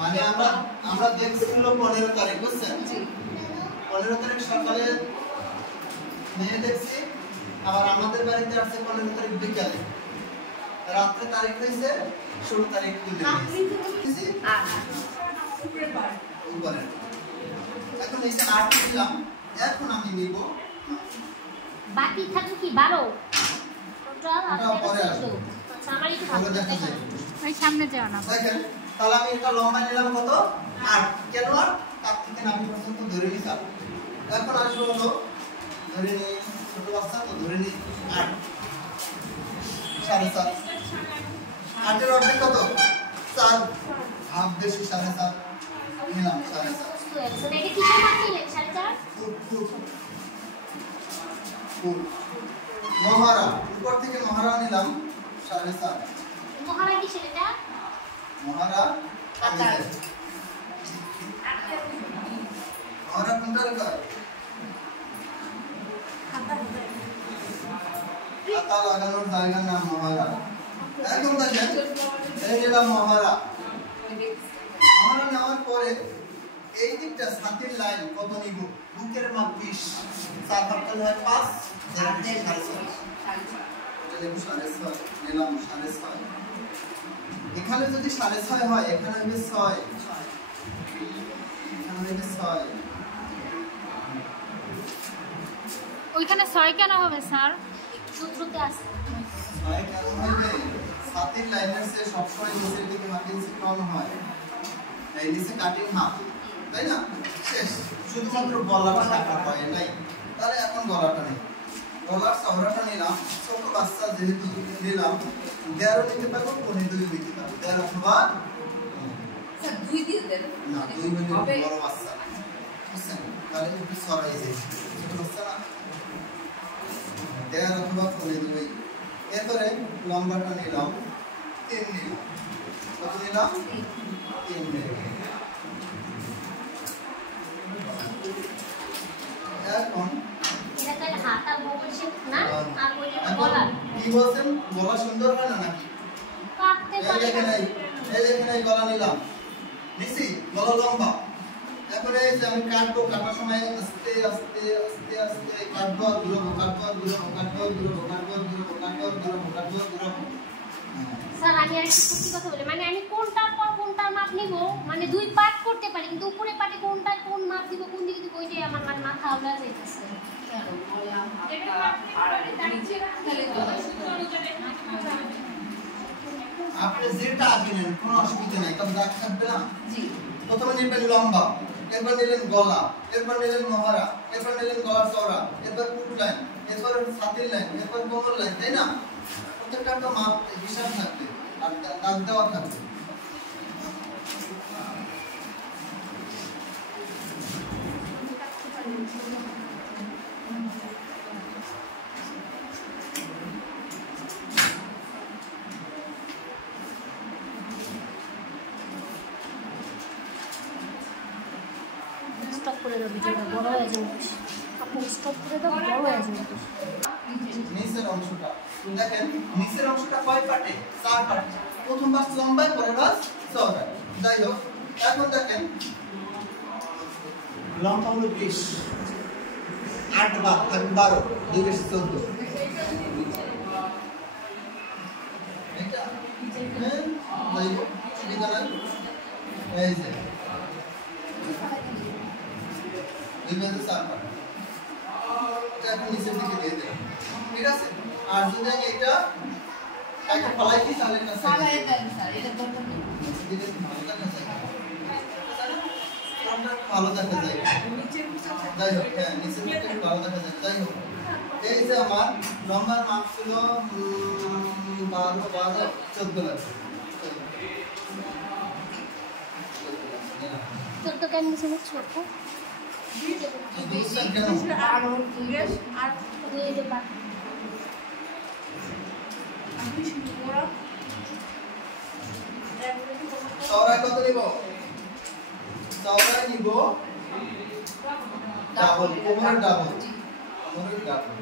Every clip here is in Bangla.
মানে আমরা দেখছিল 15 তারিখ বুঝছেন? জি 15 তারিখ সকালে মেয়ে দেখছি, আবার আমাদের বাড়িতে আসছে 15 তারিখ বিকালে, রাত্রে তারিখ হয়েছে 16 তারিখ উপরে। এখন এই যে 8 দিলাম, এখন আমি নিব বাকি থাকবে কি 12 টোটাল। পরে আসবে আচ্ছা আমার একটু ভালো দেখা যায়, ওই সামনে যাও না। দেখেন তাহলে আমি এটা লম্বা নিলাম কত 8, কেন 8 তার থেকে নামি পর্যন্ত ধরে নিলাম। এখন আসবো হলো ধরে নি ছোট বাচ্চা তো ধরে নি 8 7.5 8 এর অর্ধেক কত 4 হাফ বেশি 7.5 নিলাম 7.5। এটা কিসের মাপ নিলেন 4.5? মহারা উপর থেকে মহারা নিলাম 7.5। মহারা কি সেটা? মহারা মহারা কোনটা লেখা? খাতা লাগানোর জায়গার নাম মহারা। এখন দেখেন এই নিলাম মহারা। মহারা নেওয়ার পরে এই দিকটা ছাতির লাইন কত নিব? বুকের মাপ 20, 4 ভাগ করলে হয় 5, 6.5 নিলাম 6.5। এখানে যদি 6.5 হয় এখানে হবে 6, এখানে হবে 6। ওইখানে 6 কেন হবে স্যার? সূত্রতে আছে 6 কেন হবে? ছাতির লাইনের চেয়ে সবসময় নিচের দিকে হাফ ইঞ্চি কম হয়, এই নিচে কাটিং হাফ, তাই না? শেষ, শুধুমাত্র গলাটা কাটা হয় নাই। তাহলে এখন গলাটা নেই, গলার চওড়াটা নিলাম। ছোট বাচ্চা যেহেতু নিলাম 11 নিতে পারবো, 12 নিতে পারবো, 13 অথবা স্যার 2 দিয়ে দেন না 2 মিনিট বড় বাচ্চা বুঝছেন? তাহলে একটু সরাই যায় ছোট বাচ্চা না 13 অথবা 12। এরপরে লম্বাটা নিলাম 3 নিলাম, কত নিলাম 3 নিলাম। এখন এটা তাহলে হাত আর বগল শেপ না, আর ওইটা গলা কি বলছেন? গলা সুন্দর হয় না নাকি? কাটতে এই পারে দেখেন এই দেখেন এই গলা নিলাম, নিছি গলা লম্বা। এরপরে এই যে আমি কাটবো, কাটার সময় আস্তে আস্তে আস্তে আস্তে কাটবো আর ঘুরবো, কাটবো আর ঘুরবো, কাটবো আর ঘুরবো, কাটবো আর ঘুরবো, কাটবো আর ঘুরবো, কাটবো আর ঘুরবো। স্যার আমি আর সত্যি কথা বলি, মানে আমি কোনটার পর কোনটার মাপ নিব, মানে 2 পার্ট করতে পারি, কিন্তু উপরে পার্টে কোনটা কোন মাপ দিব, কোন দিকে দিব, ওইটাই আমার মানে মাথা আউলা যাইতেছে। আপনি যেটা আঁকলেন কোনো অসুবিধা নেই, তবে দাগ থাকবে না। জি প্রথমে নিলেন লম্বা, এরপর নিলেন গলা, এরপর নিলেন মহারা, এরপর নিলেন গলার চওড়া, এরপর পুট লাইন, এরপর ছাতির লাইন, এরপর কোমর লাইন, তাই না? প্রত্যেকটা একটা মাপ হিসাব থাকবে আর দাগ দেওয়া থাকবে। স্টপ করে দাও, ভিডিওটা বড় হয়ে যাবে। আপু স্টপ করে দাও, বড় হয়ে যাবে। নিচের অংশটা দেখেন, নিচের অংশটা কয় পার্টে? 4 পার্ট। প্রথম পার্ট লম্বা, পরের পার্ট চওড়া। যাই হোক, এখন দেখেন লম্বা হলো 20, 8 ভাগ থাকে 12, 2 বেশি 14। এটা যাই হোক, সুবিধা নাই। এই যে 2 বেশি 4 পার্ট, এটা এখন নিচের দিকে দিয়ে দেন, ঠিক আছে? আর যদি আমি এটা একটা ফলাই দিই তাহলে এটা সাইডে দেন স্যার, এটা দরকার নেই। দিকে ভালো দেখা যায়, ভালো দেখা যায়। যাই হোক, হ্যাঁ নিচের দিকে ভালো দেখা যায়। যাই হোক, এই যে আমার লম্বার মাপ ছিল 12, 14 লাগবে। 14 কেন নিচে ছোট? আর ইংলিশ আর দুই যে পার্ট চওড়ায় কত নিব? চওড়ায় নিব ডাবল, কোমরের ডাবল, কোমরের ডাবল।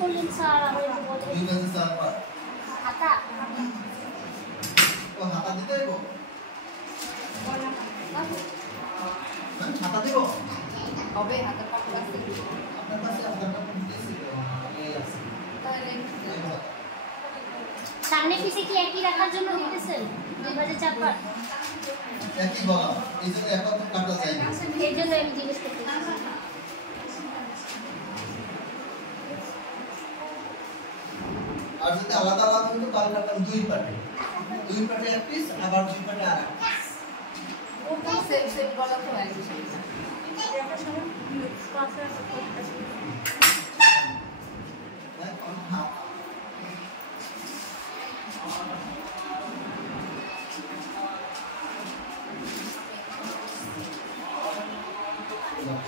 করলেন স্যার আবার একটু বলেন 2 পেজে 4 পার্ট হাতা ও হাতা দিতে হইব হাতা দিব হবে হাতে পাকা আছে আপনার কাছে হাতাটা দিয়েছি এই আছে তাহলে সামনে পিছে কি একই রাখার জন্য দিতেছেন 2 বাজে 4 পাট একই বলা এই জন্য একত্র কাটা যায় না এর জন্য আমি জিজ্ঞেস করতে আর যদি আলাদা আলাদা হতো তাহলে কাটতাম 2 পাটে 2 পাটে এক পিস আবার 2 পাটে আর এক পিস ও তো সেম সেম বলা তো হয় হ্যাঁ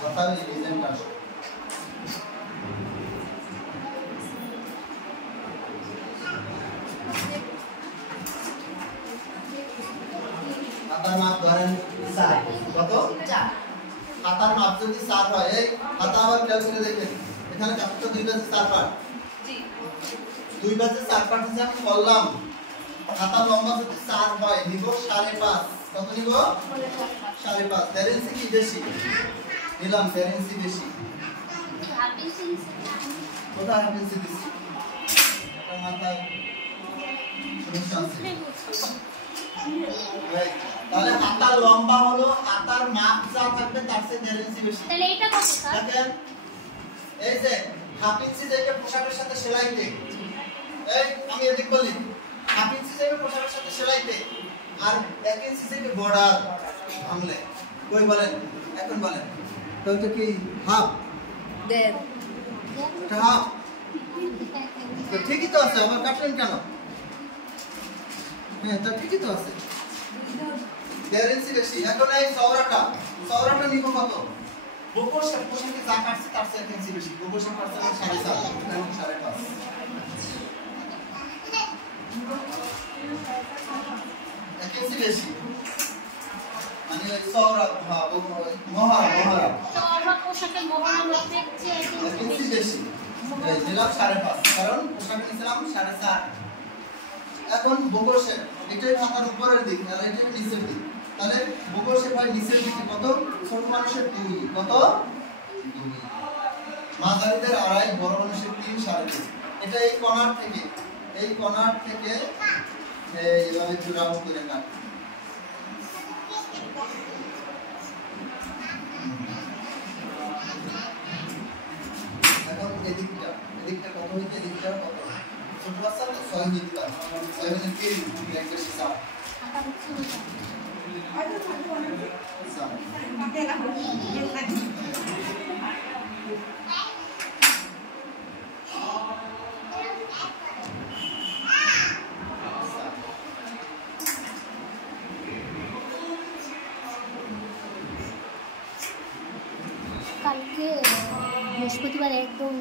কথা রিজেন্ট আসে হাতার মাপ ধরেন 4 কত 4 হাতার মাপ যদি 4 হয় এই হাতা আবার ক্যালকুলেট দেখেন এখানে কত 2 বাজে 4 পার্ট জি 2 বাজে 4 পার্ট হিসাব আমি বললাম হাতা লম্বা যদি 4 হয় নিব 5.5 কত নিব 5.5 1.5 ইঞ্চি কি বেশি নিলাম 1.5 ইঞ্চি বেশি ভাবি সিনস কোথায় হাফ ইঞ্চি দিছি এটা মাথায় সমস্যা আছে তাহলে হাতা লম্বা হলো হাতার মাপ যা থাকবে তার চেয়ে 1.5 ইঞ্চি বেশি তাহলে এটা কত স্যার দেখেন এই যে হাফ ইঞ্চি যেটা পোশাকের সাথে সেলাইতে এই আমি এদিক বলি হাফ ইঞ্চি যেটা পোশাকের সাথে সেলাইতে আর 1 ইঞ্চি যেটা বর্ডার আমলে কই বলেন এখন বলেন তো এটা কি হাফ দেন এটা হাফ তো ঠিকই তো আছে আবার কাটলেন কেন হ্যাঁ তো ঠিকই তো আছে 1.5 ইঞ্চি বেশি এখন এই চওড়াটা নিব কত বকর পোশাকে যা কাটছে তার চেয়ে 1 ইঞ্চি বেশি বকর শেপ কাটছে 4.5 এবং 5.5 1 ইঞ্চি বেশি মানে ওই চওড়া মহারা তো আমরা পোশাকের মহড়া মাপে চেয়ে 1 ইঞ্চি বেশি এই দিলাম 5.5 কারণ পোশাক নিছিলাম 4.5 এখন বকর শেপ এটাই খাতার উপরের দিক আর এটা নিচের দিক তাহলে বকর শেপ হয় নিচের দিকে কত ছোট মানুষের 2 কত 2 মাঝারিদের 2.5 বড় মানুষের 3 3.5 এটা এই কর্নার থেকে এইভাবে রাউন্ড করে কাট এখন এদিকটা কত হইছে এদিকটা কত ছোট বাচ্চা তো 6 হইতে পারে 6 মানে 3 একটা হিসাব কালকে বৃহস্পতিবার একদম